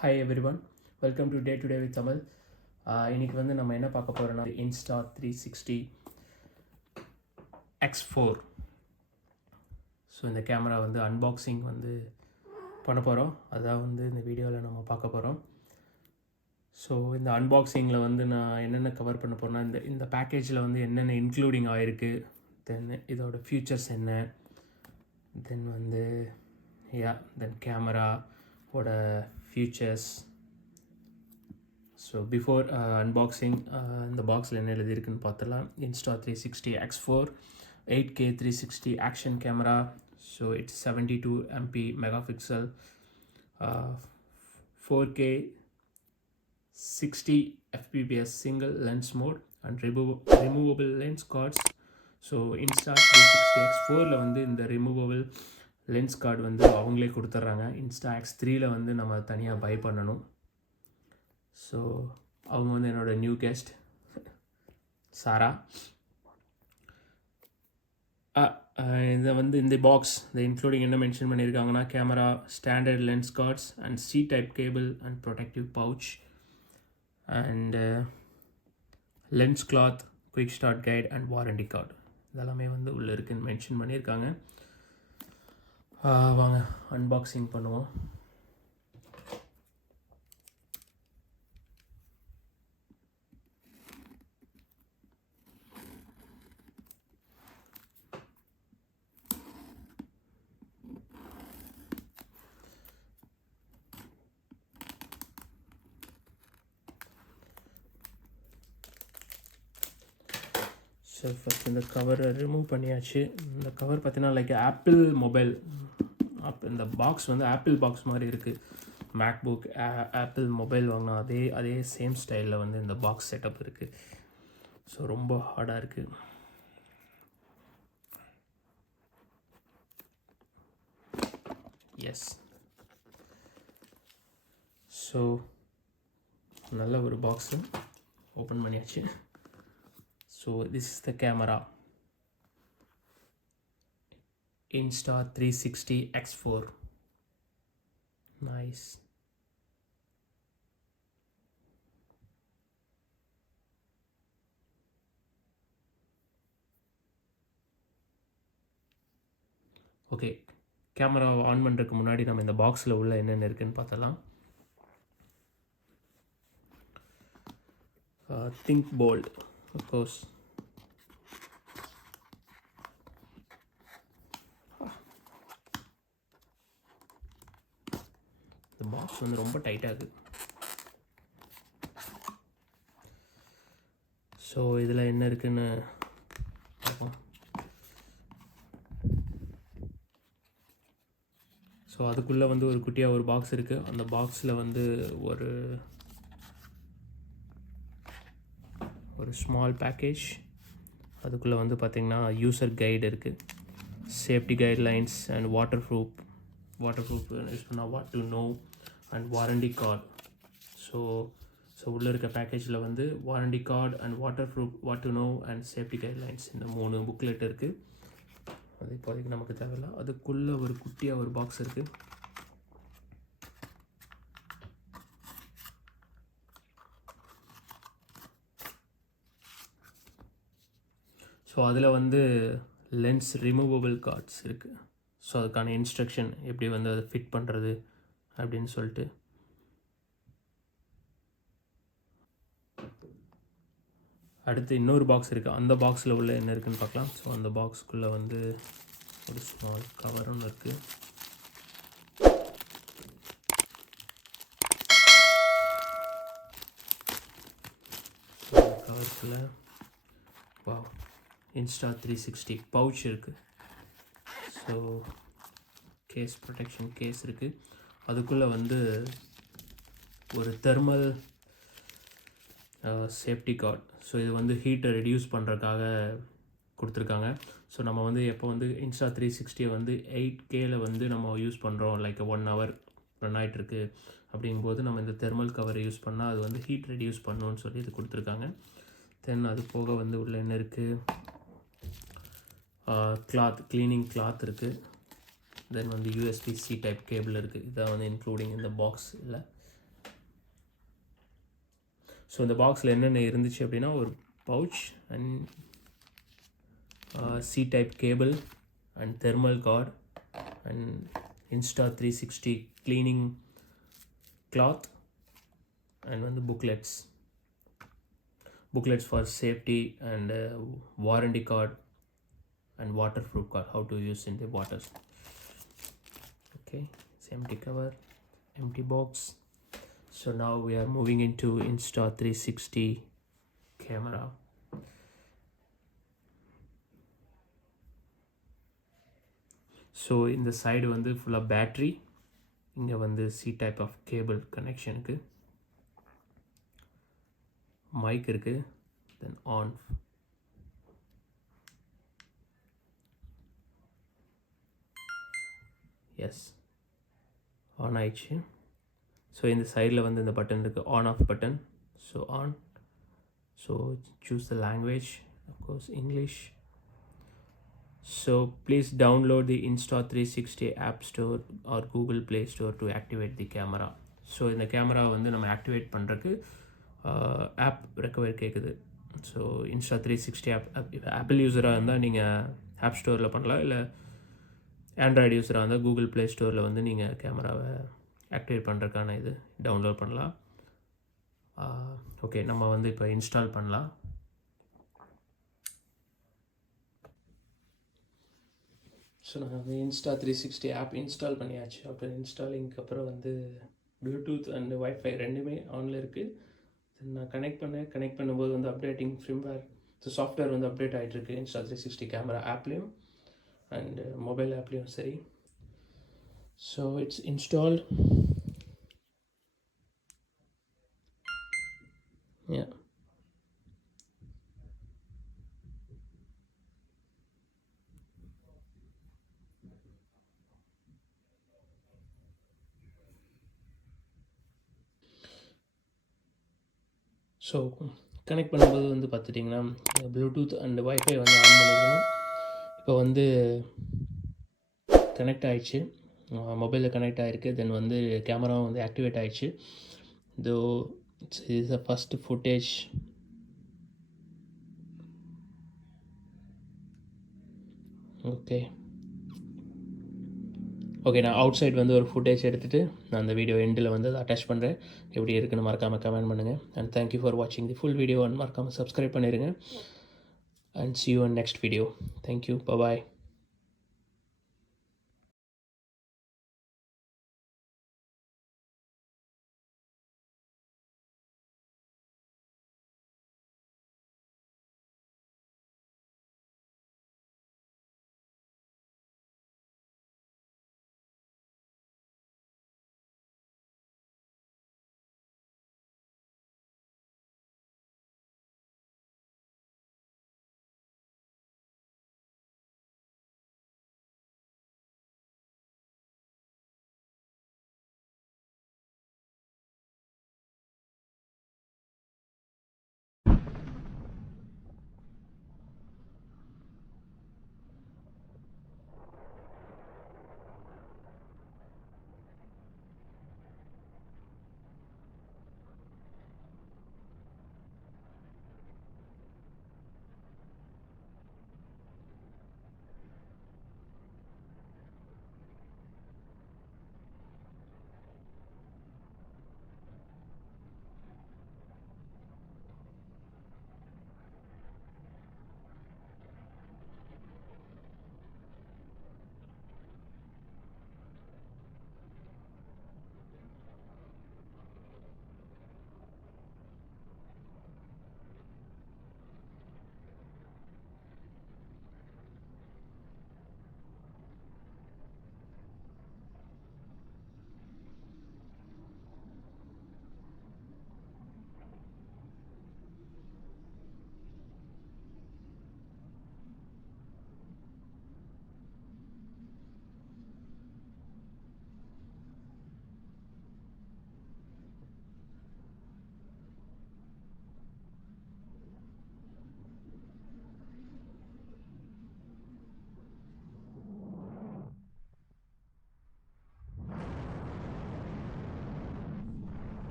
Hi everyone, welcome to day with Tamil. இன்றைக்கி வந்து நம்ம என்ன பார்க்க போகிறோன்னா Insta360 X4. ஸோ இந்த கேமரா வந்து அன்பாக்சிங் வந்து பண்ண போகிறோம். அதான் வந்து இந்த வீடியோவில் நம்ம பார்க்க போகிறோம். ஸோ இந்த அன்பாக்சிங்கில் வந்து நான் என்னென்ன கவர் பண்ண போகிறேன்னா இந்த பேக்கேஜில் வந்து என்னென்ன இன்க்ளூடிங் ஆகிருக்கு, தென் இதோட ஃபியூச்சர்ஸ் என்ன, தென் வந்து தென் கேமராவோட ஃபியூச்சர்ஸ். ஸோ பிஃபோர் அன்பாக்சிங் இந்த பாக்ஸில் என்ன எழுதியிருக்குன்னு பார்த்தலாம். Insta360 X4 8K 360 action camera. So it's 72 MP megapixel, 4K 60 fps single lens mode and removable lens cards. So Insta360 X4ல வந்து இந்த ரிமூவபிள் லென்ஸ் கார்டு வந்து அவங்களே கொடுத்துட்றாங்க. Insta X3ல வந்து நம்ம தனியாக பை பண்ணணும். ஸோ அவங்க வந்து என்னோடய நியூ கெஸ்ட் சாரா. இதை வந்து இந்த பாக்ஸ் இந்த இன்க்ளூடிங் என்ன மென்ஷன் பண்ணியிருக்காங்கன்னா, camera, standard lens cards and C type cable and protective pouch and lens cloth, quick start guide and warranty card இதெல்லாமே வந்து உள்ளே இருக்குன்னு மென்ஷன் பண்ணியிருக்காங்க. வாங்க அன்பாக்சிங் பண்ணுவோம். ஸோ ஃபஸ்ட் இந்த கவரை ரிமூவ் பண்ணியாச்சு. இந்த கவர் பார்த்தீங்கன்னா லைக் ஆப்பிள் மொபைல், இந்த பாக்ஸ் வந்து ஆப்பிள் பாக்ஸ் மாதிரி இருக்குது. மேக்புக் ஆப்பிள் மொபைல் வாங்கினா அதே சேம் ஸ்டைலில் வந்து இந்த பாக்ஸ் செட்டப் இருக்குது. ஸோ ரொம்ப ஹார்டாக இருக்குது. எஸ், ஸோ நல்ல ஒரு பாக்ஸு ஓப்பன் பண்ணியாச்சு. So this is the camera, Insta360 X4. Nice. Okay, camera on பண்ணுறதுக்கு முன்னாடி நம்ம இந்த பாக்ஸில் உள்ள என்னென்ன இருக்குன்னு பார்த்தலாம். Think bold, of course. இந்த பாக்ஸ் வந்து ரொம்ப டைட்டாக இருக்குது. ஸோ இதில் என்ன இருக்குன்னு பார்ப்போம். ஸோ அதுக்குள்ளே வந்து ஒரு குட்டியாக ஒரு பாக்ஸ் இருக்குது. அந்த பாக்ஸில் வந்து ஒரு ஸ்மால் பேக்கேஜ். அதுக்குள்ளே வந்து பார்த்திங்கன்னா யூசர் கைடு இருக்குது, safety guidelines and waterproof use பண்ணால் what to know and warranty card. So உள்ளே இருக்க பேக்கேஜில் வந்து warranty card and waterproof, what to know and safety guidelines, இந்த 3 புக்லெட் இருக்குது. அது இப்போதைக்கு நமக்கு தேவையில்லை. அதுக்குள்ளே ஒரு குட்டியாக ஒரு பாக்ஸ் இருக்குது. ஸோ அதில் வந்து லென்ஸ் ரிமூவபிள் கார்ட்ஸ் இருக்குது. ஸோ அதுக்கான இன்ஸ்ட்ரக்ஷன் எப்படி வந்து அதை ஃபிட் பண்ணுறது அப்படின்னு சொல்லிட்டு. அடுத்து இன்னொரு பாக்ஸ் இருக்குது. அந்த பாக்ஸில் உள்ள என்ன இருக்குதுன்னு பார்க்கலாம். ஸோ அந்த பாக்ஸுக்குள்ளே வந்து ஒரு ஸ்மால் கவர் ஒன்று இருக்குது. கவருக்குள்ளே Insta360 பவுச் இருக்குது. ஸோ கேஸ், ப்ரொடெக்ஷன் கேஸ் இருக்குது. அதுக்குள்ளே வந்து ஒரு தெர்மல் சேஃப்டி கார்டு. ஸோ இது வந்து ஹீட்டை ரெடியூஸ் பண்ணுறதுக்காக கொடுத்துருக்காங்க. ஸோ நம்ம வந்து எப்போ வந்து Insta360 வந்து 8Kல வந்து நம்ம யூஸ் பண்ணுறோம், லைக் 1 hour ரன் ஆகிட்டுருக்கு அப்படிங்கும்போது நம்ம இந்த தெர்மல் கவரை யூஸ் பண்ணால் அது வந்து ஹீட் ரெடியூஸ் பண்ணணும்னு சொல்லி இது கொடுத்துருக்காங்க. தென் அது போக வந்து உள்ள என்ன இருக்குது, கிளாத், க்ளீனிங் கிளாத் இருக்குது. தென் வந்து USB-C டைப் கேபிள் இருக்குது. இதை வந்து இன்க்ளூடிங் இந்த பாக்ஸ் இல்லை. ஸோ இந்த பாக்ஸில் என்னென்ன இருந்துச்சு அப்படின்னா ஒரு pouch and C-type cable and thermal guard and Insta360 cleaning cloth and வந்து booklets for safety and warranty card and waterproof card, how to use in the water. Okay, it's empty cover, empty box. So now we are moving into Insta360 camera. So இந்த side வந்து ஃபுல்லாக battery, இங்கே வந்து C-type of cable கனெக்ஷனுக்கு, mic இருக்குது, then on. S, on ஆயிடுச்சு. So இந்த சைடில் வந்து இந்த பட்டன் இருக்குது, on off button. So on. So choose the language, of course English. So please download the Insta360 App Store or Google Play Store to activate the camera. So இந்த camera வந்து நம்ம activate பண்ணுறதுக்கு app recover கேட்குது. So Insta360 apple யூஸராக இருந்தால் நீங்கள் app ஸ்டோரில் பண்ணலாம், இல்லை ஆண்ட்ராய்டு யூஸராக இருந்தால் கூகுள் ப்ளே ஸ்டோரில் வந்து நீங்கள் கேமராவை ஆக்டிவேட் பண்ணுறதுக்கான இது டவுன்லோட் பண்ணலாம். ஓகே, நம்ம வந்து இப்போ இன்ஸ்டால் பண்ணலாம். ஸோ நான் வந்து Insta360 ஆப் இன்ஸ்டால் பண்ணியாச்சு. அப்புறம் இன்ஸ்டாலிங்க்கு அப்புறம் வந்து ப்ளூடூத் அண்ட் வைஃபை ரெண்டுமே ஆனில் இருக்குது. நான் கனெக்ட் பண்ணும்போது வந்து அப்டேட்டிங் ஃபிர்ம்வேர், ஸோ சாஃப்ட்வேர் வந்து அப்டேட் ஆகிட்டுருக்கு Insta360 கேமரா ஆப்லேயும் அண்ட் மொபைல் ஆப்லேயும் சரி. So it's installed. Yeah. So connect பண்ணும்போது வந்து பார்த்துட்டிங்கன்னா ப்ளூடூத் அண்ட் வைஃபை வந்து ஆன் பண்ணிக்கணும். இப்போ வந்து கனெக்ட் ஆகிடுச்சு, மொபைலில் கனெக்ட் ஆகிருக்கு. தென் வந்து கேமராவும் வந்து ஆக்டிவேட் ஆகிடுச்சு. தோ it's the first footage. Okay, நான் அவுட் சைட் வந்து ஒரு ஃபுட்டேஜ் எடுத்துகிட்டு நான் அந்த வீடியோ எண்டில் வந்து அதை அட்டாச் பண்ணுறேன். எப்படி இருக்குன்னு மறக்காமல் கமெண்ட் பண்ணுங்கள். அண்ட் தேங்க்யூ ஃபார் வாட்சிங் தி ஃபுல் வீடியோ. அண்ட் மறக்காமல் சப்ஸ்கிரைப் பண்ணிடுங்க. And see you in next video. Thank you. Bye bye.